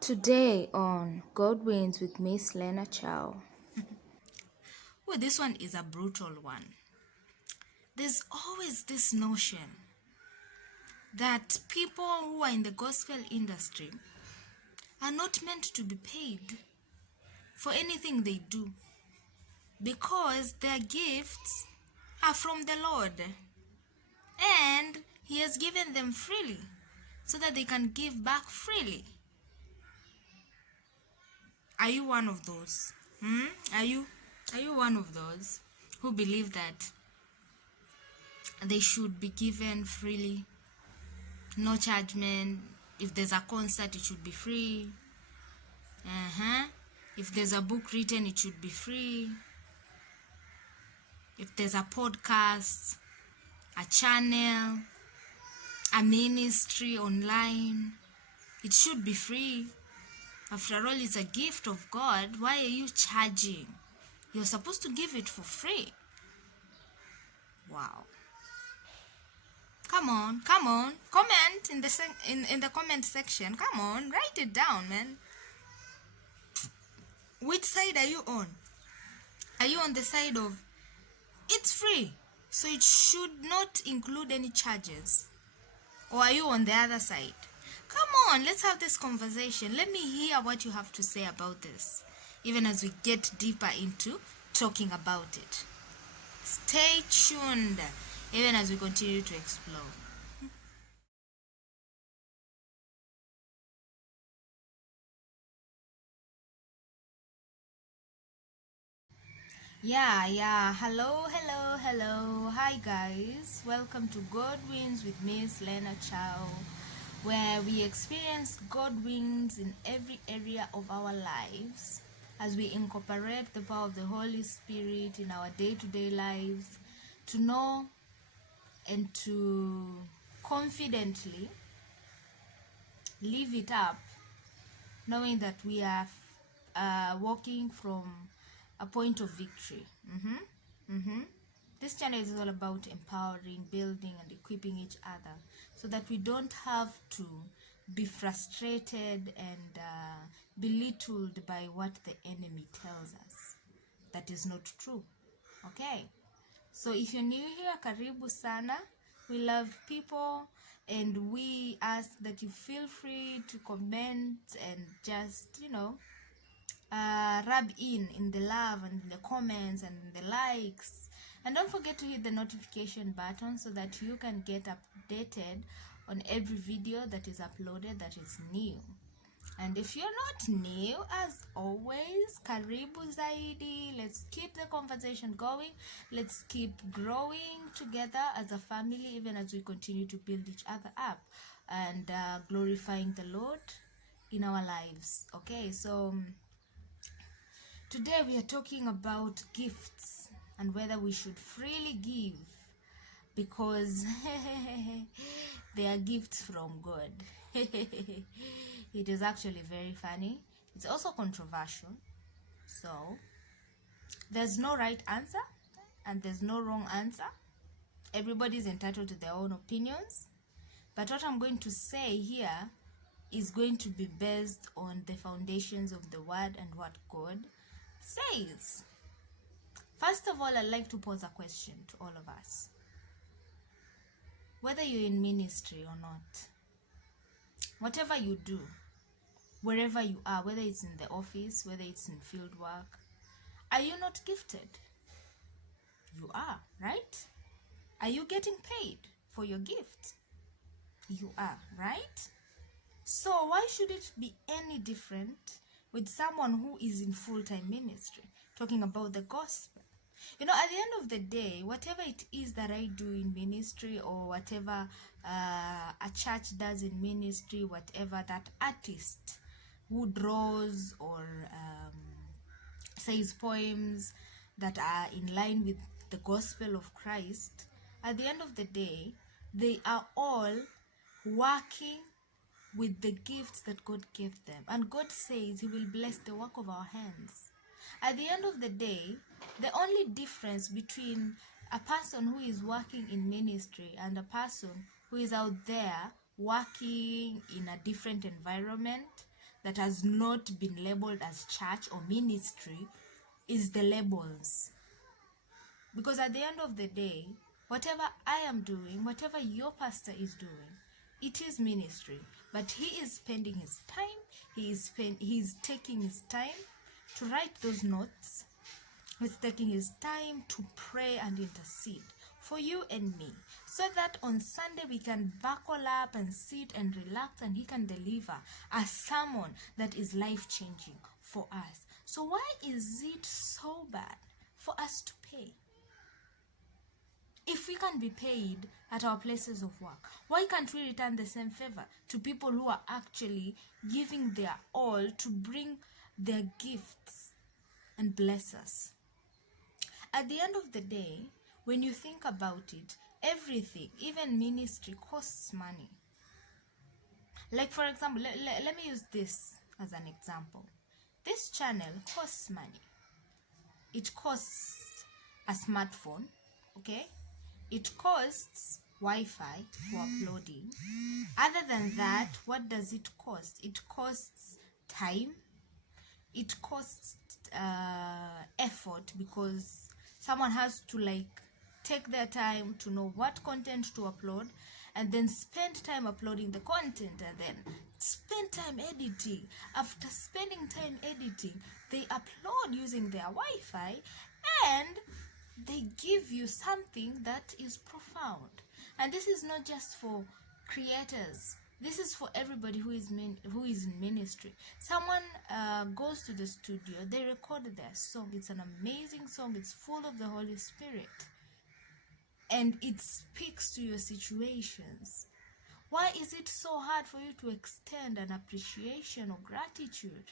Today on God Wins with Miss Lena Chow. Well, this one is a brutal one. There's always this notion that people who are in the gospel industry are not meant to be paid for anything they do because their gifts are from the Lord and He has given them freely so that they can give back freely. Are you one of those? Are you one of those who believe that they should be given freely? No chargement. If there's a concert, it should be free. If there's a book written, it should be free. If there's a podcast, a channel, a ministry online, it should be free. After all, it's a gift of God. Why are you charging? You're supposed to give it for free. Wow. Come on. Comment in the comment section. Come on, write it down, man. Which side are you on? Are you on the side of it's free, so it should not include any charges? Or are you on the other side? Come on, let's have this conversation. Let me hear what you have to say about this, even as we get deeper into talking about it. Stay tuned, even as we continue to explore. Yeah. Hello. Hi, guys. Welcome to God Wins with Miss Lena Chow, where we experience God wins in every area of our lives as we incorporate the power of the Holy Spirit in our day-to-day lives to know and to confidently live it up, knowing that we are walking from a point of victory. This channel is all about empowering, building, and equipping each other so that we don't have to be frustrated and belittled by what the enemy tells us. That is not true. Okay? So if you're new here, karibu sana. We love people and we ask that you feel free to comment and just, rub in the love and the comments and the likes, and don't forget to hit the notification button so that you can get updated on every video that is uploaded that is new. And if you're not new, as always, karibu zaidi. Let's keep the conversation going. Let's keep growing together as a family, even as we continue to build each other up and glorifying the Lord in our lives. Okay, so today we are talking about gifts and whether we should freely give because they are gifts from God. It is actually very funny. It's also controversial. So there's no right answer and there's no wrong answer. Everybody is entitled to their own opinions. But what I'm going to say here is going to be based on the foundations of the word and what God says. First of all, I'd like to pose a question to all of us. Whether you're in ministry or not, whatever you do, wherever you are, whether it's in the office, whether it's in field work, are you not gifted? You are, right? Are you getting paid for your gift? You are, right? So why should it be any different with someone who is in full-time ministry, talking about the gospel? At the end of the day, whatever it is that I do in ministry or whatever a church does in ministry, whatever that artist who draws or says poems that are in line with the gospel of Christ, at the end of the day, they are all working with the gifts that God gave them. And God says He will bless the work of our hands. At the end of the day, the only difference between a person who is working in ministry and a person who is out there working in a different environment, that has not been labeled as church or ministry is the labels. Because at the end of the day, whatever I am doing, whatever your pastor is doing, it is ministry. But he is spending his time, he's taking his time to write those notes. He's taking his time to pray and intercede for you and me, so that on Sunday we can buckle up and sit and relax, and he can deliver a sermon that is life-changing for us. So why is it so bad for us to pay? If we can be paid at our places of work, why can't we return the same favor to people who are actually giving their all to bring their gifts and bless us? At the end of the day, when you think about it, everything, even ministry, costs money. Like, for example, let me use this as an example. This channel costs money. It costs a smartphone, okay? It costs Wi-Fi for uploading. Other than that, what does it cost? It costs time. It costs effort, because someone has to take their time to know what content to upload, and then spend time uploading the content, and then spend time editing. After spending time editing, they upload using their Wi-Fi, and they give you something that is profound. And this is not just for creators. This is for everybody who is in ministry. Someone goes to the studio, they record their song. It's an amazing song. It's full of the Holy Spirit, and it speaks to your situations. Why is it so hard for you to extend an appreciation or gratitude?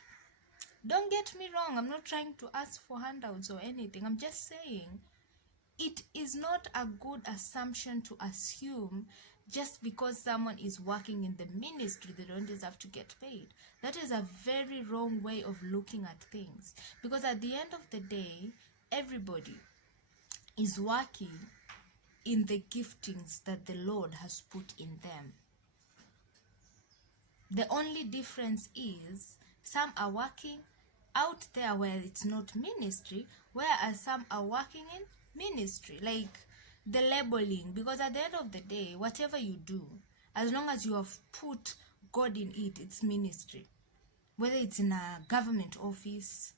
Don't get me wrong. I'm not trying to ask for handouts or anything. I'm just saying it is not a good assumption to assume just because someone is working in the ministry, they don't deserve to get paid. That is a very wrong way of looking at things. Because at the end of the day, everybody is working in the giftings that the Lord has put in them. The only difference is some are working out there where it's not ministry, whereas some are working in ministry, like the labeling. Because at the end of the day, whatever you do, as long as you have put God in it, it's ministry. Whether it's in a government office,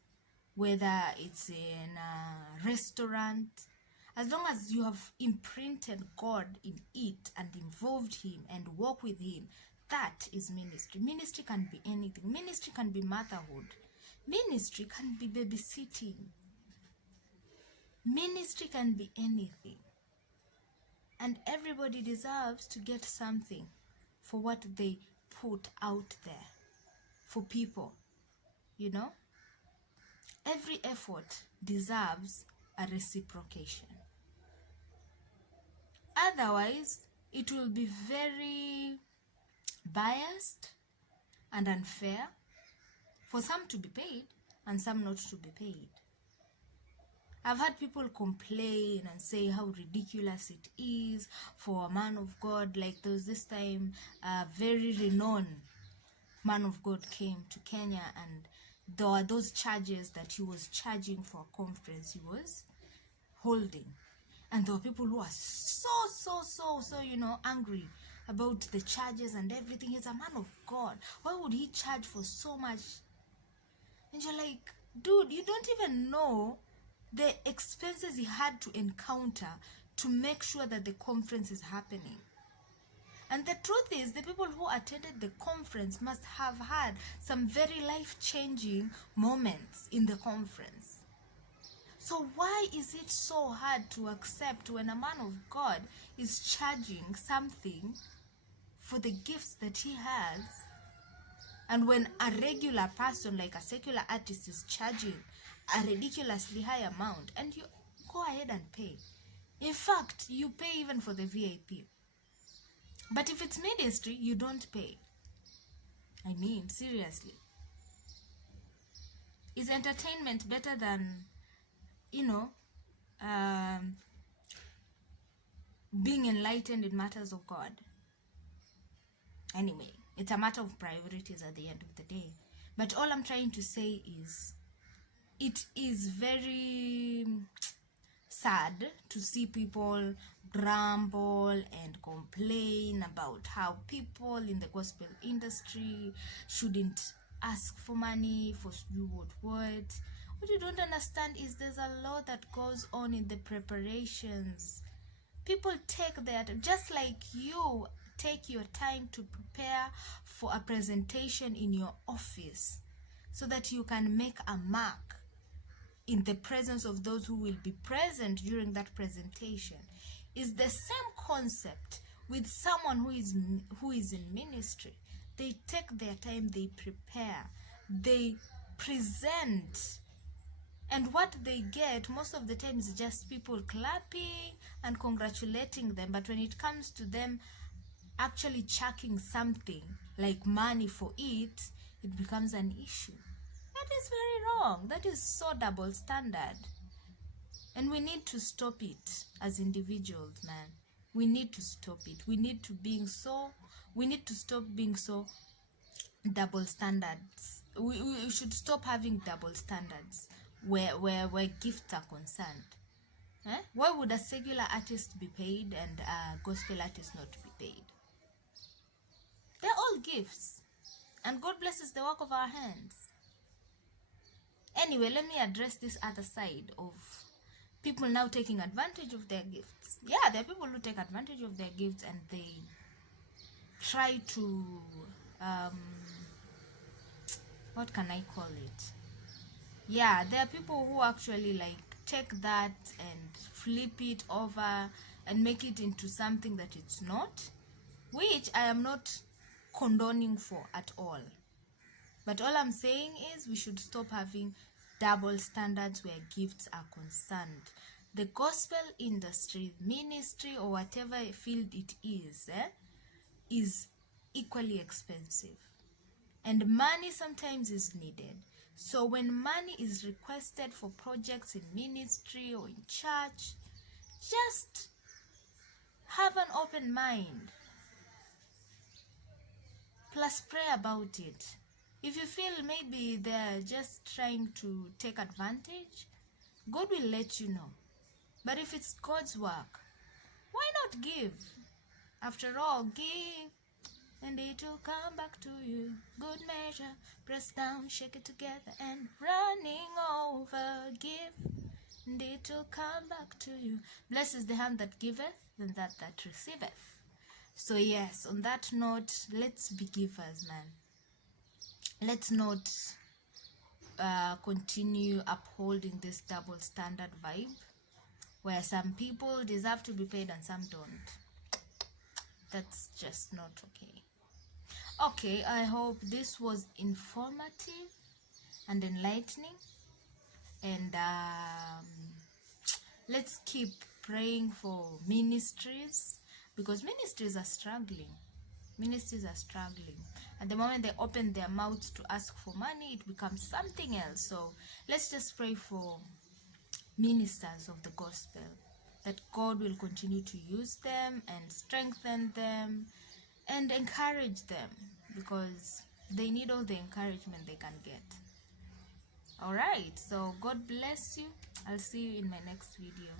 whether it's in a restaurant, as long as you have imprinted God in it and involved him and walk with him, that is ministry. Ministry can be anything. Ministry can be motherhood. Ministry can be babysitting. Ministry can be anything. And everybody deserves to get something for what they put out there for people. You know? Every effort deserves a reciprocation. Otherwise, it will be very biased and unfair for some to be paid and some not to be paid. I've had people complain and say how ridiculous it is for a man of God. Like there was this time a very renowned man of God came to Kenya, and there were those charges that he was charging for a conference he was holding. And there were people who are so angry about the charges and everything. He's a man of God. Why would he charge for so much? And you're like, dude, you don't even know the expenses he had to encounter to make sure that the conference is happening. And the truth is, the people who attended the conference must have had some very life-changing moments in the conference. So why is it so hard to accept when a man of God is charging something for the gifts that he has, and when a regular person like a secular artist is charging a ridiculously high amount, and you go ahead and pay? In fact, you pay even for the VIP. But if it's ministry, you don't pay. I mean, seriously. Is entertainment better than, being enlightened in matters of God? Anyway, it's a matter of priorities at the end of the day. But all I'm trying to say is, it is very sad to see people grumble and complain about how people in the gospel industry shouldn't ask for money for do what. What you don't understand is there's a lot that goes on in the preparations. People take their time, just like you take your time to prepare for a presentation in your office so that you can make a mark in the presence of those who will be present during that presentation. Is the same concept with someone who is in ministry. They take their time, they prepare, they present, and what they get most of the time is just people clapping and congratulating them. But when it comes to them actually chucking something like money for it, it becomes an issue. That is very wrong. That is so double standard. And we need to stop it as individuals, man. We need to stop it. We need to stop being so double standards. We should stop having double standards where gifts are concerned. Why would a secular artist be paid and a gospel artist not be paid? They're all gifts, and God blesses the work of our hands. Anyway, let me address this other side of people now taking advantage of their gifts. Yeah, there are people who take advantage of their gifts and they try to what can I call it? Yeah, there are people who actually like take that and flip it over and make it into something that it's not, which I am not condoning for at all. But all I'm saying is we should stop having double standards where gifts are concerned. The gospel industry, ministry, or whatever field it is equally expensive. And money sometimes is needed. So when money is requested for projects in ministry or in church, just have an open mind. Plus pray about it. If you feel maybe they're just trying to take advantage, God will let you know. But if it's God's work, why not give? After all, give, and it will come back to you. Good measure, press down, shake it together, and running over. Give, and it will come back to you. Blessed is the hand that giveth, and that receiveth. So yes, on that note, let's be givers, man. Let's not continue upholding this double standard vibe where some people deserve to be paid and some don't. That's just not okay. Okay, I hope this was informative and enlightening, and let's keep praying for ministries, because ministries are struggling. At the moment they open their mouths to ask for money, it becomes something else. So let's just pray for ministers of the gospel, that God will continue to use them and strengthen them and encourage them, because they need all the encouragement they can get. All right, so God bless you. I'll see you in my next video.